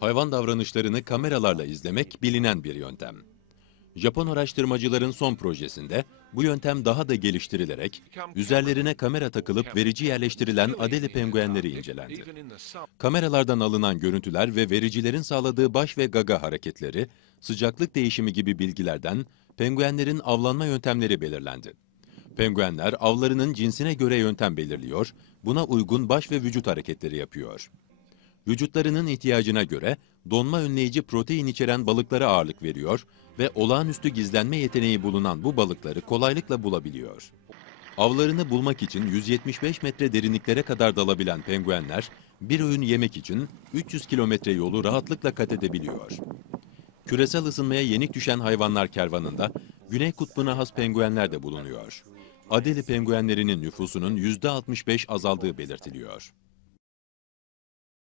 Hayvan davranışlarını kameralarla izlemek bilinen bir yöntem. Japon araştırmacıların son projesinde bu yöntem daha da geliştirilerek üzerlerine kamera takılıp verici yerleştirilen Adeli penguenleri incelendi. Kameralardan alınan görüntüler ve vericilerin sağladığı baş ve gaga hareketleri, sıcaklık değişimi gibi bilgilerden penguenlerin avlanma yöntemleri belirlendi. Penguenler avlarının cinsine göre yöntem belirliyor, buna uygun baş ve vücut hareketleri yapıyor. Vücutlarının ihtiyacına göre donma önleyici protein içeren balıklara ağırlık veriyor ve olağanüstü gizlenme yeteneği bulunan bu balıkları kolaylıkla bulabiliyor. Avlarını bulmak için 175 metre derinliklere kadar dalabilen penguenler, bir öğün yemek için 300 kilometre yolu rahatlıkla kat edebiliyor. Küresel ısınmaya yenik düşen hayvanlar kervanında Güney Kutbu'na has penguenler de bulunuyor. Adeli penguenlerinin nüfusunun %65 azaldığı belirtiliyor.